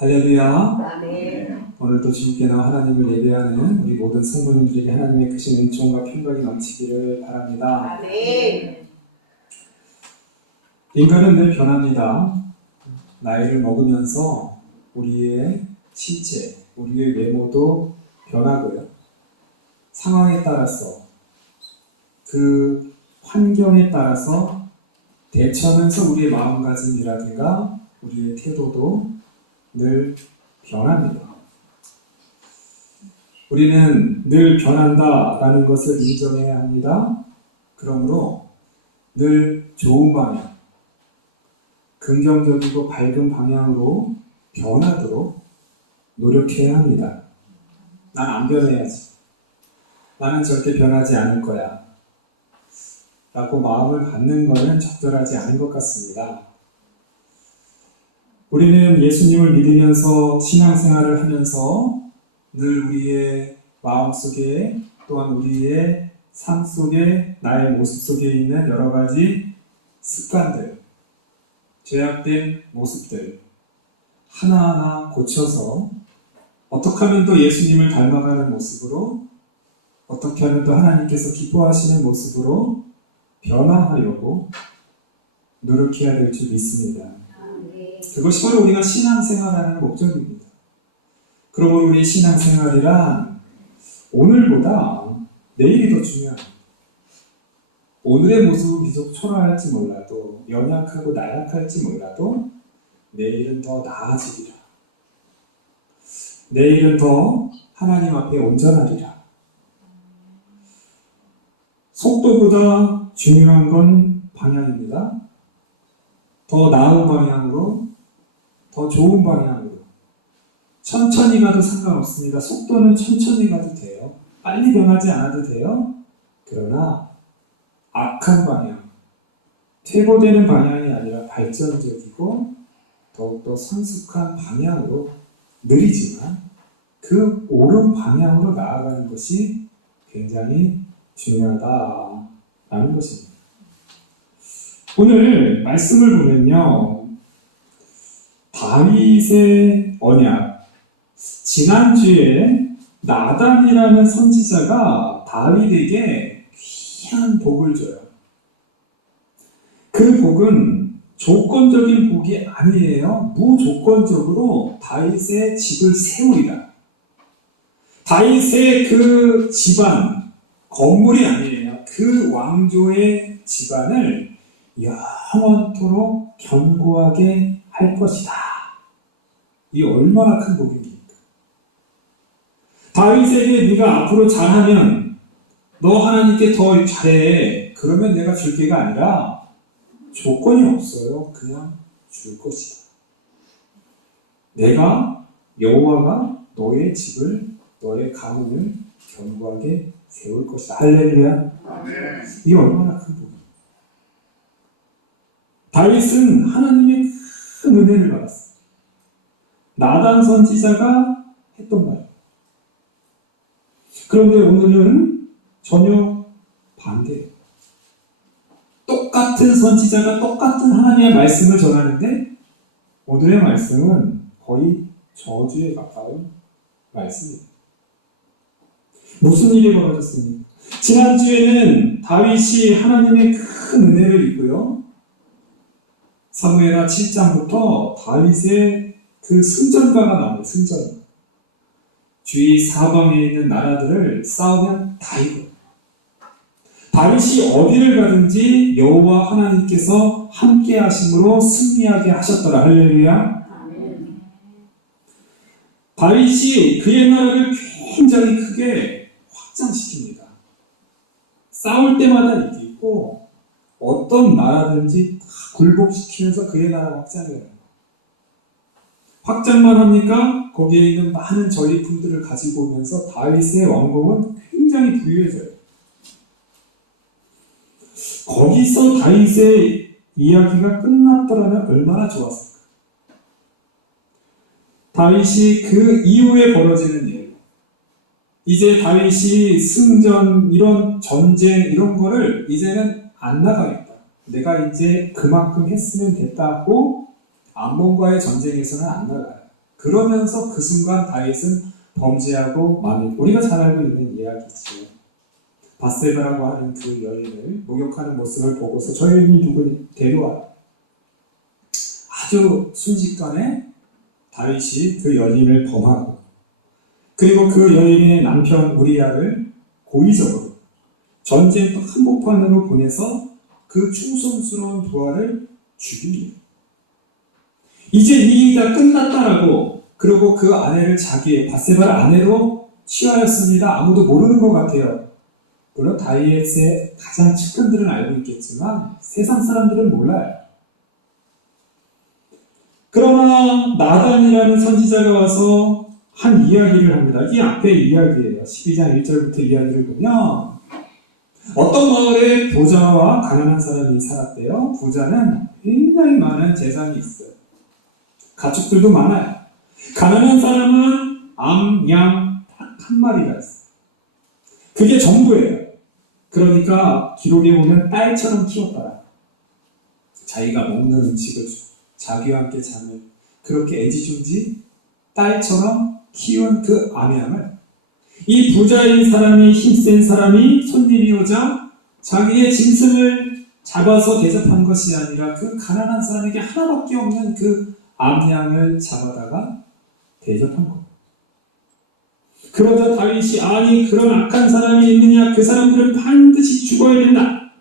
할렐루야. 아멘. 오늘도 주님께 나와 하나님을 예배하는 우리 모든 성도님들에게 하나님의 크신 은총과 평강이 넘치기를 바랍니다. 아멘. 인간은 늘 변합니다. 나이를 먹으면서 우리의 신체, 우리의 외모도 변하고요. 상황에 따라서, 그 환경에 따라서 대처하면서 우리의 마음가짐이라든가 우리의 태도도 늘 변합니다. 우리는 늘 변한다라는 것을 인정해야 합니다. 그러므로 늘 좋은 방향, 긍정적이고 밝은 방향으로 변하도록 노력해야 합니다. 난 안 변해야지. 나는 절대 변하지 않을 거야. 라고 마음을 갖는 것은 적절하지 않은 것 같습니다. 우리는 예수님을 믿으면서 신앙생활을 하면서 늘 우리의 마음속에 또한 우리의 삶 속에 나의 모습 속에 있는 여러 가지 습관들, 죄악된 모습들 하나하나 고쳐서 어떻게 하면 또 예수님을 닮아가는 모습으로, 어떻게 하면 또 하나님께서 기뻐하시는 모습으로 변화하려고 노력해야 될 줄 믿습니다. 그것이 바로 우리가 신앙생활하는 목적입니다. 그러므로 우리 신앙생활이란 오늘보다 내일이 더 중요합니다. 오늘의 모습은 비록 초라할지 몰라도, 연약하고 나약할지 몰라도 내일은 더 나아지리라. 내일은 더 하나님 앞에 온전하리라. 속도보다 중요한 건 방향입니다. 더 나은 방향으로, 더 좋은 방향으로 천천히 가도 상관없습니다. 속도는 천천히 가도 돼요. 빨리 변하지 않아도 돼요. 그러나 악한 방향, 퇴보되는 방향이 아니라 발전적이고 더욱더 성숙한 방향으로, 느리지만 그 옳은 방향으로 나아가는 것이 굉장히 중요하다라는 것입니다. 오늘 말씀을 보면요, 다윗의 언약, 지난주에 나단이라는 선지자가 다윗에게 귀한 복을 줘요. 그 복은 조건적인 복이 아니에요. 무조건적으로 다윗의 집을 세우리라. 다윗의 그 집안, 건물이 아니에요. 그 왕조의 집안을 영원토록 견고하게 할 것이다. 이 얼마나 큰 복입니까? 다윗에게 네가 앞으로 잘하면 너 하나님께 더 잘해. 그러면 내가 줄 게가 아니라 조건이 없어요. 그냥 줄 것이다. 내가 여호와가 너의 집을, 너의 가문을 견고하게 세울 것이다. 할렐루야. 이 얼마나 큰 복입니까? 다윗은 하나님의 큰 은혜를 받았어요. 나단 선지자가 했던 말. 그런데 오늘은 전혀 반대예요. 똑같은 선지자가 똑같은 하나님의 말씀을 전하는데 오늘의 말씀은 거의 저주에 가까운 말씀입니다. 무슨 일이 벌어졌습니까? 지난주에는 다윗이 하나님의 큰 은혜를 입고요, 사무엘하 7장부터 다윗의 그 승전가가 나와요. 승전. 주위 사방에 있는 나라들을 싸우면 다 이겨. 다윗이 어디를 가든지 여호와 하나님께서 함께 하심으로 승리하게 하셨더라. 할렐루야. 다윗이 그의 나라를 굉장히 크게 확장시킵니다. 싸울 때마다 이기고 어떤 나라든지 다 굴복시키면서 그의 나라 확장해요. 확장만 합니까? 거기에 있는 많은 전리품들을 가지고 오면서 다윗의 왕궁은 굉장히 부유해져요. 거기서 다윗의 이야기가 끝났더라면 얼마나 좋았을까? 다윗이 그 이후에 벌어지는 일, 이제 다윗이 승전, 이런 전쟁, 이런 거를 이제는 안 나가겠다. 내가 이제 그만큼 했으면 됐다고 암몬과의 전쟁에서는 안 나가요. 그러면서 그 순간 다윗은 범죄하고 우리가 잘 알고 있는 이야기지요. 바세바라고 하는 그 여인을 목욕하는 모습을 보고서 저 여인이 누구니 데려와요. 아주 순식간에 다윗이 그 여인을 범하고, 그리고 그 여인의 남편 우리야를 고의적으로 전쟁터 한복판으로 보내서 그 충성스러운 부하를 죽입니다. 이제 이 일이 다 끝났다라고, 그리고 그 아내를 자기의 바세바를 아내로 취하였습니다. 아무도 모르는 것 같아요. 물론 다윗의 가장 측근들은 알고 있겠지만 세상 사람들은 몰라요. 그러나 나단이라는 선지자가 와서 한 이야기를 합니다. 이게 앞의 이야기예요. 12장 1절부터 이야기를 보면 어떤 마을에 부자와 가난한 사람이 살았대요. 부자는 굉장히 많은 재산이 있어요. 가축들도 많아요. 가난한 사람은 암, 양 딱 한 마리가 있어요. 그게 전부예요. 그러니까 기록에 보면 딸처럼 키웠더라. 자기가 먹는 음식을 주고 자기와 함께 잠을 그렇게 애지중지 딸처럼 키운 그 암양을 이 부자인 사람이, 힘센 사람이 손님이 오자 자기의 짐승을 잡아서 대접한 것이 아니라 그 가난한 사람에게 하나밖에 없는 그 암양을 잡아다가 대접한 것. 그러자 다윗이 아니 그런 악한 사람이 있느냐, 그 사람들은 반드시 죽어야 된다.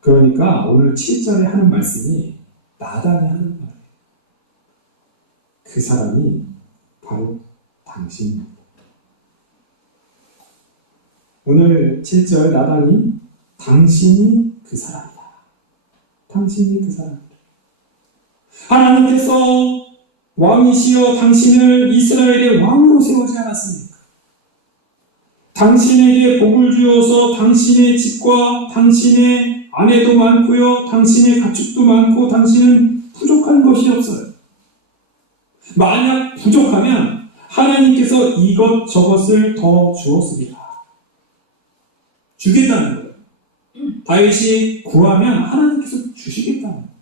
그러니까 오늘 7절에 하는 말씀이 나단이 하는 말이에요. 그 사람이 바로 당신입니다. 오늘 7절 나단이 당신이 그 사람이다. 당신이 그 사람이다. 하나님께서 왕이시여 당신을 이스라엘의 왕으로 세우지 않았습니까? 당신에게 복을 주어서 당신의 집과 당신의 아내도 많고요, 당신의 가축도 많고 당신은 부족한 것이 없어요. 만약 부족하면 하나님께서 이것저것을 더 주었습니다. 주겠다는 거예요. 다윗이 구하면 하나님께서 주시겠다는 거예요.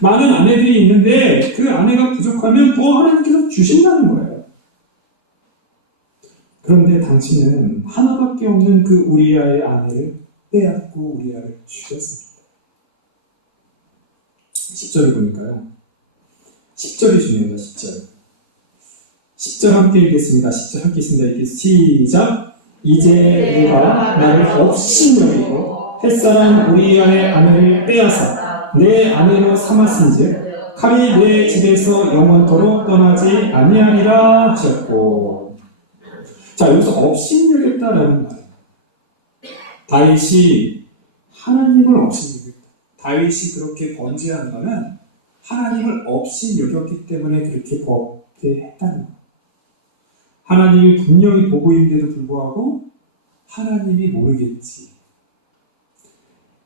많은 아내들이 있는데 그 아내가 부족하면 더 하나님께서 주신다는 거예요. 그런데 당신은 하나밖에 없는 그 우리야의 아내를 빼앗고 우리야를 죽였습니다. 10절을 보니까요. 10절이 중요합니다. 10절. 10절 함께 읽겠습니다. 10절 함께 읽겠습니다. 시작! 이제 내가 나를 업신여기고 햇사람 우리야의 아내를 빼앗아 내 아내로 삼았은즉 칼이 내 집에서 영원토록 떠나지 아니하리라 하셨고. 자, 여기서 업신여겼다라는 말이에요. 다윗이 하나님을 업신여겼다. 다윗이 그렇게 범죄한 거는 하나님을 업신여겼기 때문에 그렇게 범죄했다는 거예요. 하나님이 분명히 보고 있는데도 불구하고 하나님이 모르겠지.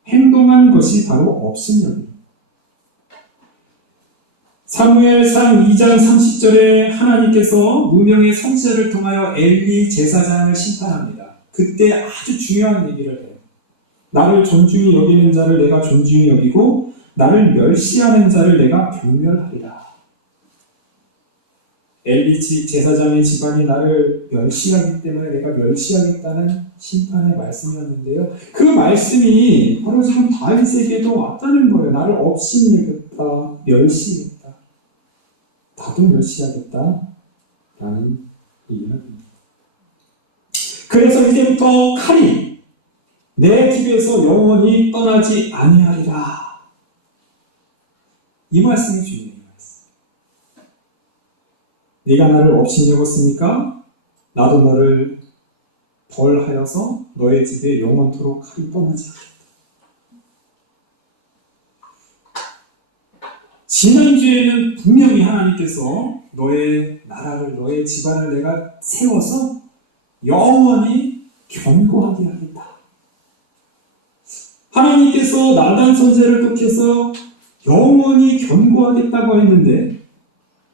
행동한 것이 바로 업신여김. 사무엘상 2장 30절에 하나님께서 무명의 선지자를 통하여 엘리 제사장을 심판합니다. 그때 아주 중요한 얘기를 해요. 나를 존중히 여기는 자를 내가 존중히 여기고 나를 멸시하는 자를 내가 경멸하리라. 엘리 제사장의 집안이 나를 멸시하기 때문에 내가 멸시하겠다는 심판의 말씀이었는데요. 그 말씀이 바로 지금 다윗에게도 왔다는 거예요. 나를 업신여겼다, 멸시했다. 나도 멸시하겠다 라는 이야기입니다. 그래서 이제부터 칼이 내 집에서 영원히 떠나지 아니하리라. 이 말씀이 중요해요. 네가 나를 업신여겼으니까 나도 너를 벌하여서 너의 집에 영원토록 칼이 떠나지 않겠다. 지난주에는 분명히 하나님께서 너의 나라를, 너의 집안을 내가 세워서 영원히 견고하게 하겠다. 하나님께서 나단 선지자를 통해서 영원히 견고하겠다고 했는데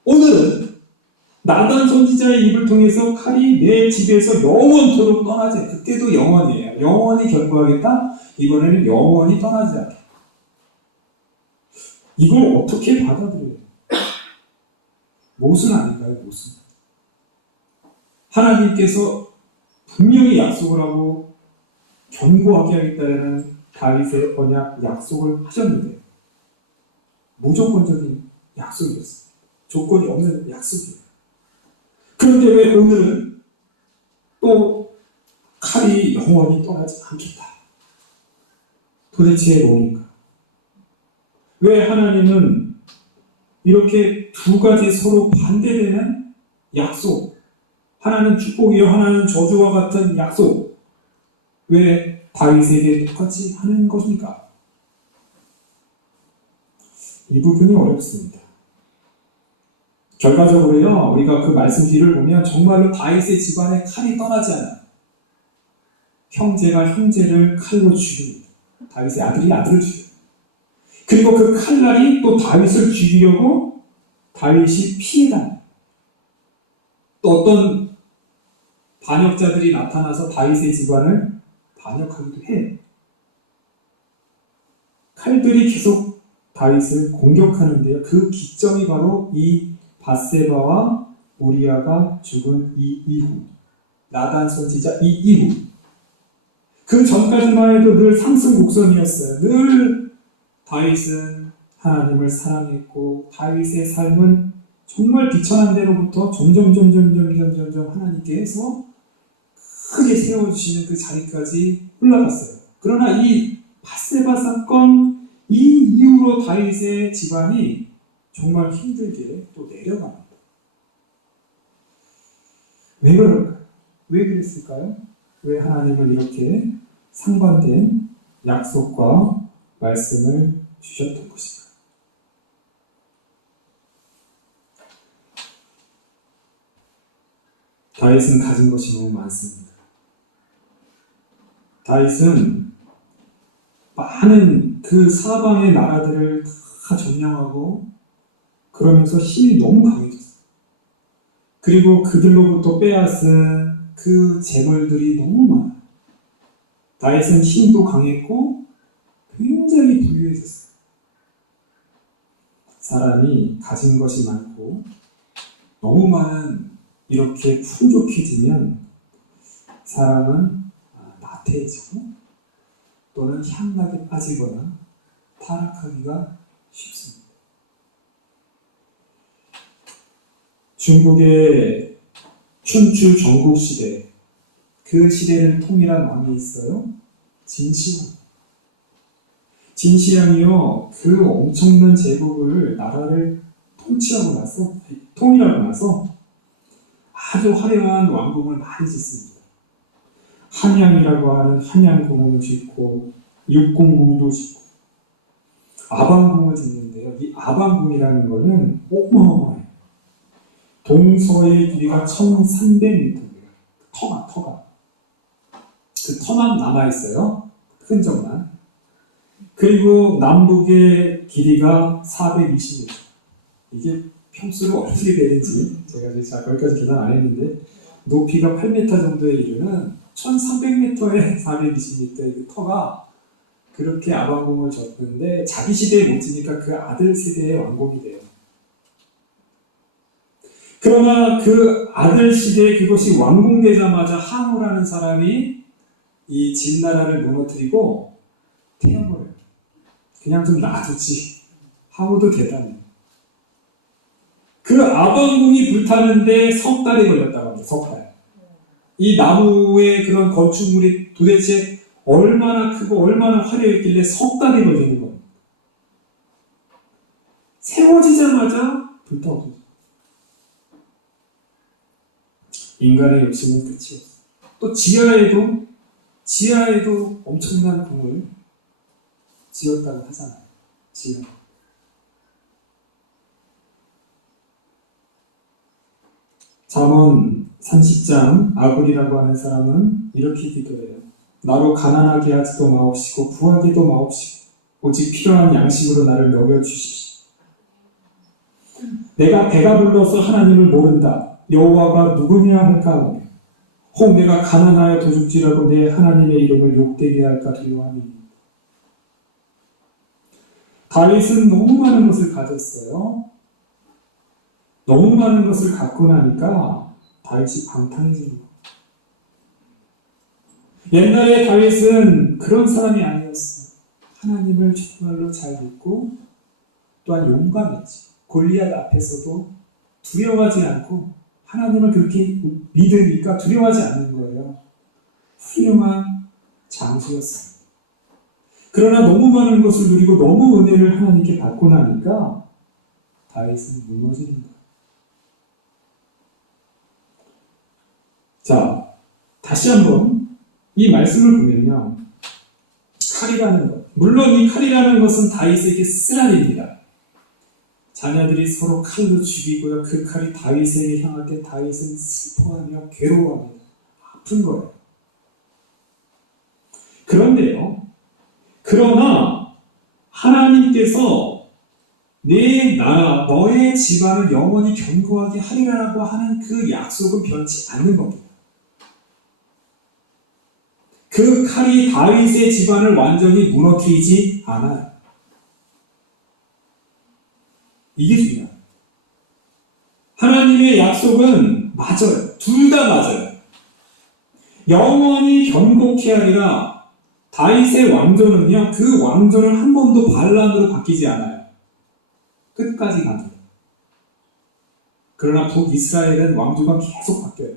오늘은 나단 선지자의 입을 통해서 칼이 내 집에서 영원토록 떠나지 않겠다. 그때도 영원이에요. 영원히 견고하겠다. 이번에는 영원히 떠나지 않겠다. 이걸 어떻게 받아들여요? 모순 아닌가요? 모순. 하나님께서 분명히 약속을 하고 견고하게 하겠다는 다윗의 언약 약속을 하셨는데 무조건적인 약속이었어요. 조건이 없는 약속이에요. 그런데 왜 오늘은 또 칼이 영원히 떠나지 않겠다. 도대체 뭡니까? 왜 하나님은 이렇게 두 가지 서로 반대되는 약속, 하나는 축복이요 하나는 저주와 같은 약속, 왜 다윗에게 똑같이 하는 것입니까? 이 부분이 어렵습니다. 결과적으로요, 우리가 그 말씀 뒤를 보면 정말로 다윗의 집안에 칼이 떠나지 않아. 형제가 형제를 칼로 죽입니다. 다윗의 아들이 아들을 죽여요. 그리고 그 칼날이 또 다윗을 죽이려고 다윗이 피해다녀요. 또 어떤 반역자들이 나타나서 다윗의 집안을 반역하기도 해요. 칼들이 계속 다윗을 공격하는데요. 그 기점이 바로 이 밧세바와 우리아가 죽은 이 이후, 나단 선지자 이 이후, 그 전까지만 해도 늘 상승 곡선이었어요. 늘 다윗은 하나님을 사랑했고 다윗의 삶은 정말 비천한 데로부터 점점 하나님께서 크게 세워주시는 그 자리까지 올라갔어요. 그러나 이 밧세바 사건 이 이후로 다윗의 집안이 정말 힘들게 또 내려갑니다. 왜 그럴까요? 왜 그랬을까요? 왜 하나님은 이렇게 상반된 약속과 말씀을 주셨던 것인가? 다윗은 가진 것이 너무 많습니다. 다윗은 많은 그 사방의 나라들을 다 점령하고 그러면서 힘이 너무 강해졌어요. 그리고 그들로부터 빼앗은 그 재물들이 너무 많아요. 다윗은 힘도 강했고 굉장히 부유해졌어요. 사람이 가진 것이 많고 너무 많은 이렇게 풍족해지면 사람은 나태해지고 또는 향락에 빠지거나 타락하기가 쉽습니다. 중국의 춘추 전국시대, 그 시대를 통일한 왕이 있어요. 진시황. 진시황이요, 그 엄청난 제국을, 나라를 통일하고 나서 아주 화려한 왕궁을 많이 짓습니다. 한양이라고 하는 한양궁을 짓고 육궁궁도 짓고 아방궁을 짓는데요. 이 아방궁이라는 것은 어마어마해요. 동서의 길이가 1300m입니다. 터가. 그 터만 남아있어요. 흔적만. 그리고 남북의 길이가 420m. 이게 평수로 어떻게 되는지 제가 거기까지 계산 안 했는데 높이가 8m 정도에 이르는 1300m의 420m의 그 터가 그렇게 아방궁을 졌는데 자기 시대에 못 지니까 그 아들 세대의 왕궁이 돼요. 그러나 그 아들 시대에 그것이 완공되자마자 항우라는 사람이 이 진나라를 무너뜨리고 태워버려요. 그냥 좀 놔두지. 항우도 대단해. 그 아방궁이 불타는데 석 달이 걸렸다고 합니다. 석 달. 이 나무의 그런 건축물이 도대체 얼마나 크고 얼마나 화려했길래 석 달이 걸리는 겁니다. 세워지자마자 불타오르죠. 인간의 욕심은 끝이 없어요. 또 지하에도 엄청난 궁을 지었다고 하잖아요. 지하. 잠언 30장 아굴이라고 하는 사람은 이렇게 기도해요. 나로 가난하게 하지도 마옵시고 부하게도 마옵시고 오직 필요한 양식으로 나를 먹여주십시오. 내가 배가 불러서 하나님을 모른다. 여호와가 누구냐 할까 하며 혹 내가 가난하여 도둑질하고 내 하나님의 이름을 욕되게 할까 두려워함이니. 다윗은 너무 많은 것을 가졌어요. 너무 많은 것을 갖고 나니까 다윗이 방탕해지는 거예요. 옛날에 다윗은 그런 사람이 아니었어요. 하나님을 정말로 잘 믿고 또한 용감했지. 골리앗 앞에서도 두려워하지 않고 하나님을 그렇게 믿으니까 두려워하지 않는 거예요. 훌륭한 장수였어요. 그러나 너무 많은 것을 누리고 너무 은혜를 하나님께 받고 나니까 다윗은 무너지는 거예요. 자, 다시 한번 이 말씀을 보면요. 칼이라는 것. 물론 이 칼이라는 것은 다윗에게 쓰라립니다. 자녀들이 서로 칼로 죽이고요. 그 칼이 다윗에게 향할 때 다윗은 슬퍼하며 괴로워합니다. 아픈 거예요. 그런데요. 그러나 하나님께서 내 나라, 너의 집안을 영원히 견고하게 하리라고 하는 그 약속은 변치 않는 겁니다. 그 칼이 다윗의 집안을 완전히 무너뜨리지 않아요. 이게 중요해요. 하나님의 약속은 맞아요. 둘 다 맞아요. 영원히 견고케 하리라. 다윗의 왕조는요, 그 왕조는 한 번도 반란으로 바뀌지 않아요. 끝까지 갑니다. 그러나 북이스라엘은 왕조가 계속 바뀌어요.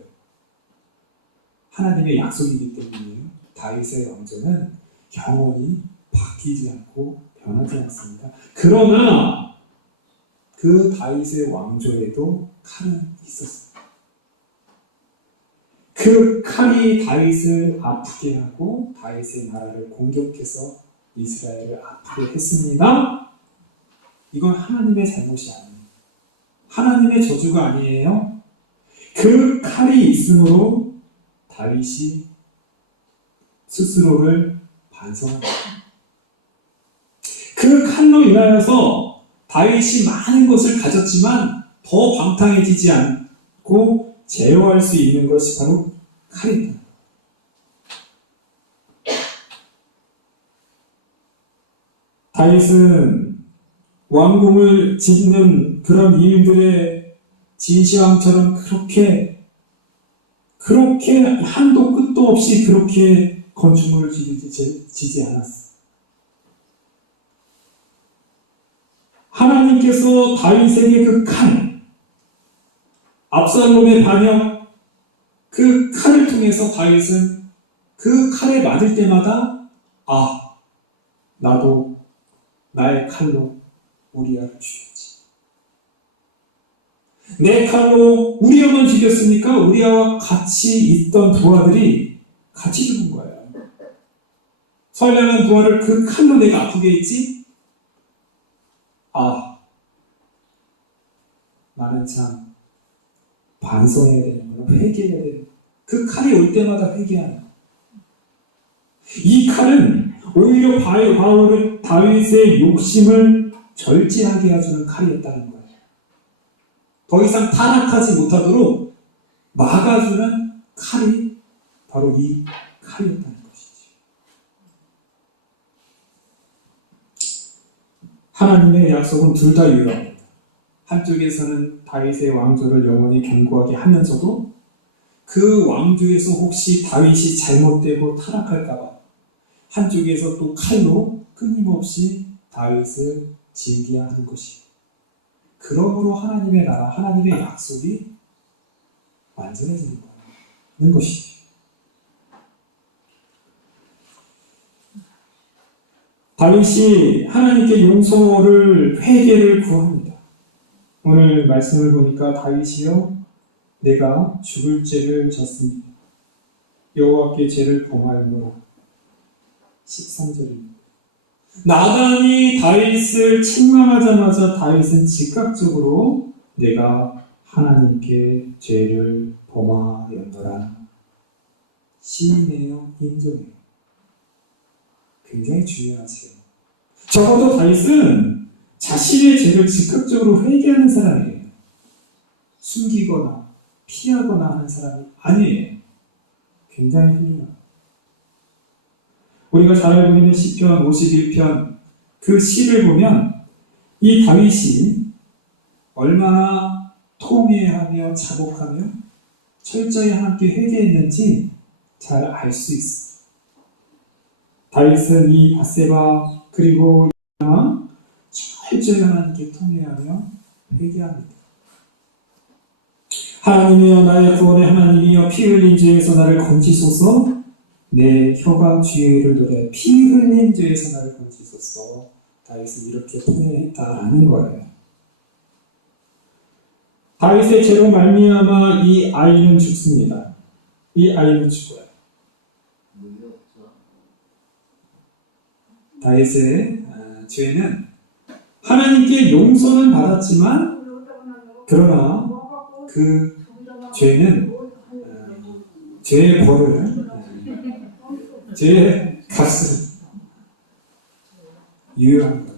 하나님의 약속이기 때문이에요. 다윗의 왕조는 영원히 바뀌지 않고 변하지 않습니다. 그러나 그 다윗의 왕조에도 칼은 있었습니다. 그 칼이 다윗을 아프게 하고 다윗의 나라를 공격해서 이스라엘을 아프게 했습니다. 이건 하나님의 잘못이 아니에요. 하나님의 저주가 아니에요. 그 칼이 있으므로 다윗이 스스로를 반성합니다. 그 칼로 인하여서 다윗이 많은 것을 가졌지만 더 방탕해지지 않고 제어할 수 있는 것이 바로 칼입니다. 다윗은 왕궁을 짓는 그런 일들의 진시황처럼 그렇게 한도 끝도 없이 그렇게 건축물을 지지 않았어요. 하나님께서 다윗에게 그 칼, 압살롬의 반역, 그 칼을 통해서 다윗은 그 칼에 맞을 때마다 나도 나의 칼로 우리아를 죽였지. 내 칼로 우리아만 죽였으니까 우리아와 같이 있던 부하들이 같이 죽은 거예요. 선량한 부하를 그 칼로 내가 아프게 했지? 나는 참 반성해야 되는구나. 회개해야 되는. 그 칼이 올 때마다 회개하는. 이 칼은 오히려 바울을 다윗의 욕심을 절제하게 해주는 칼이었다는 거예요. 더 이상 타락하지 못하도록 막아주는 칼이 바로 이 칼이었다는 것이죠. 하나님의 약속은 둘 다 유효합니다. 한쪽에서는 다윗의 왕조를 영원히 견고하게 하면서도 그 왕조에서 혹시 다윗이 잘못되고 타락할까봐 한쪽에서 또 칼로 끊임없이 다윗을 징계해야 하는 것이에요. 그러므로 하나님의 나라, 하나님의 약속이 완전해지는 것이죠. 다윗이 하나님께 용서를, 회개를 구합니다. 오늘 말씀을 보니까 다윗이요, 내가 죽을 죄를 졌습니다. 여호와께 죄를 범하였노라. 13절입니다. 나단이 다윗을 책망하자마자 다윗은 즉각적으로 내가 하나님께 죄를 범하였노라. 시인이에요, 인정이에요. 굉장히 중요하지요. 적어도 다윗은 자신의 죄를 즉각적으로 회개하는 사람이에요. 숨기거나 피하거나 하는 사람이 아니에요. 굉장히 훌륭합니다. 우리가 잘 알고 있는 시편 51편 그 시를 보면 이 다윗이 얼마나 통회하며 자복하며 철저히 하나님께 회개했는지 잘 알 수 있어. 다윗은 이 밧세바 그리고 이랑 철저히 하나님께 통회하며 회개합니다. 하나님이여 나의 구원의 하나님이여 피 흘린 죄에서 나를 건지소서. 내 혀가 주의 노래 피 흘린 죄에서 나를 건지소서. 다윗은 이렇게 통회했다라는 거예요. 다윗의 죄로 말미암아 이 아이는 죽습니다. 이 아이는 죽어요. 다윗의 죄는 하나님께 용서는 받았지만 그러나 그 죄는 죄의 벌을 죄의 값을 유효한 거예요.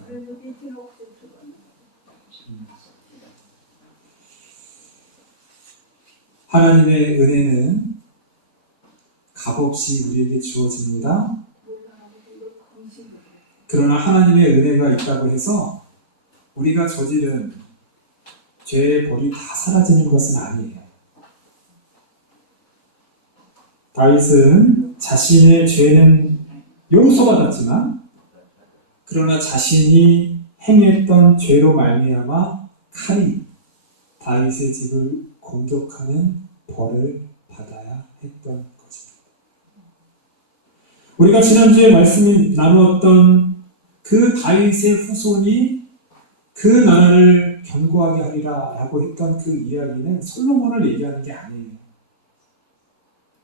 하나님의 은혜는 값없이 우리에게 주어집니다. 그러나 하나님의 은혜가 있다고 해서 우리가 저지른 죄의 벌이 다 사라지는 것은 아니에요. 다윗은 자신의 죄는 용서받았지만 그러나 자신이 행했던 죄로 말미암아 칼이 다윗의 집을 공격하는 벌을 받아야 했던 것입니다. 우리가 지난주에 말씀을 나누었던 그 다윗의 후손이 그 나라를 견고하게 하리라 라고 했던 그 이야기는 솔로몬을 얘기하는 게 아니에요.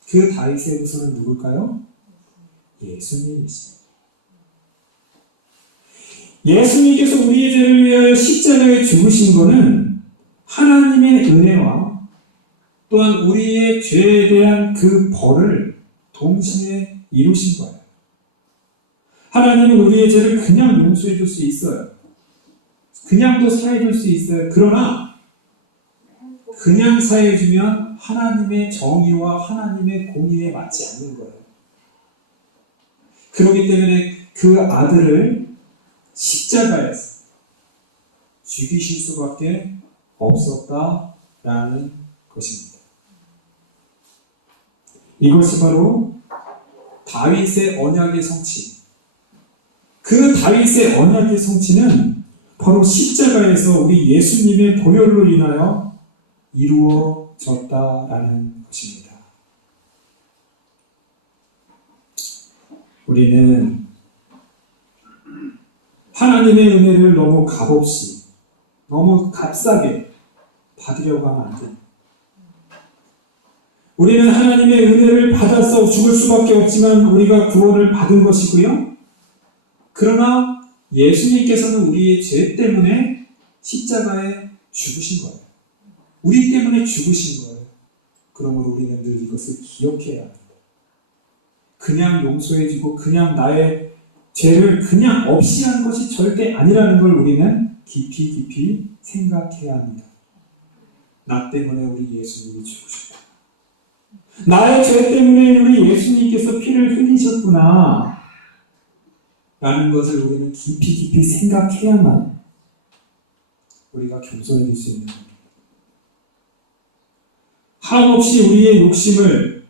그 다윗의 후손은 누굴까요? 예수님이십니다. 예수님께서 우리의 죄를 위하여 십자가에 죽으신 것은 하나님의 은혜와 또한 우리의 죄에 대한 그 벌을 동시에 이루신 거예요. 하나님은 우리의 죄를 그냥 용서해 줄 수 있어요. 그냥도 사해 줄 수 있어요. 그러나 그냥 사해 주면 하나님의 정의와 하나님의 공의에 맞지 않는 거예요. 그렇기 때문에 그 아들을 십자가에서 죽이실 수밖에 없었다라는 것입니다. 이것이 바로 다윗의 언약의 성취. 그 다윗의 언약의 성취는 바로 십자가에서 우리 예수님의 보혈로 인하여 이루어졌다라는 것입니다. 우리는 하나님의 은혜를 너무 값없이, 너무 값싸게 받으려고 하면 안 됩니다. 우리는 하나님의 은혜를 받아서 죽을 수밖에 없지만 우리가 구원을 받은 것이고요. 그러나 예수님께서는 우리의 죄 때문에 십자가에 죽으신 거예요. 우리 때문에 죽으신 거예요. 그러므로 우리는 늘 이것을 기억해야 합니다. 그냥 용서해주고 그냥 나의 죄를 그냥 없이 하는 것이 절대 아니라는 걸 우리는 깊이 생각해야 합니다. 나 때문에 우리 예수님이 죽으셨다. 나의 죄 때문에 우리 예수님께서 피를 흘리셨구나 라는 것을 우리는 깊이 생각해야만 우리가 겸손해질 수 있는 겁니다. 한없이 우리의 욕심을,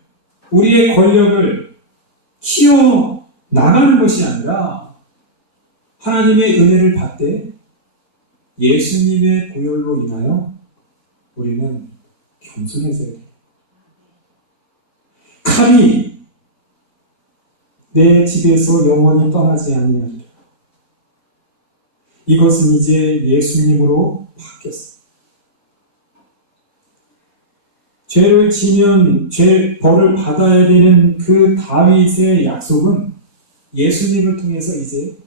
우리의 권력을 키워 나가는 것이 아니라 하나님의 은혜를 받되 예수님의 보혈로 인하여 우리는 겸손해져야 돼요. 칼이 내 집에서 영원히 떠나지 아니하리라. 이것은 이제 예수님으로 바뀌었어요. 죄를 지면 죄 벌을 받아야 되는 그 다윗의 약속은 예수님을 통해서 이제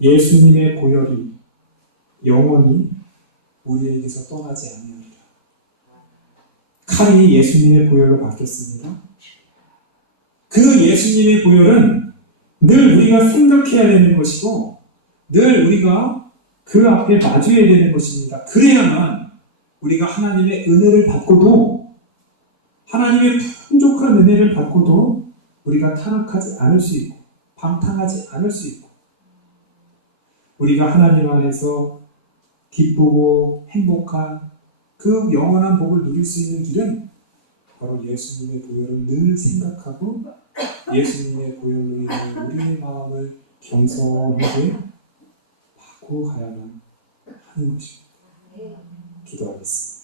예수님의 보혈이 영원히 우리에게서 떠나지 아니하리라. 칼이 예수님의 보혈로 바뀌었습니다. 그 예수님의 보혈은 늘 우리가 생각해야 되는 것이고 늘 우리가 그 앞에 마주해야 되는 것입니다. 그래야만 우리가 하나님의 은혜를 받고도 하나님의 풍족한 은혜를 받고도 우리가 타락하지 않을 수 있고 방탕하지 않을 수 있고 우리가 하나님 안에서 기쁘고 행복한 그 영원한 복을 누릴 수 있는 길은 바로 예수님의 보혈을 늘 생각하고 예수님의 보혈로 인해 우리의 마음을 겸손하게 바꾸어가야만 하는 것입니다. 기도하겠습니다.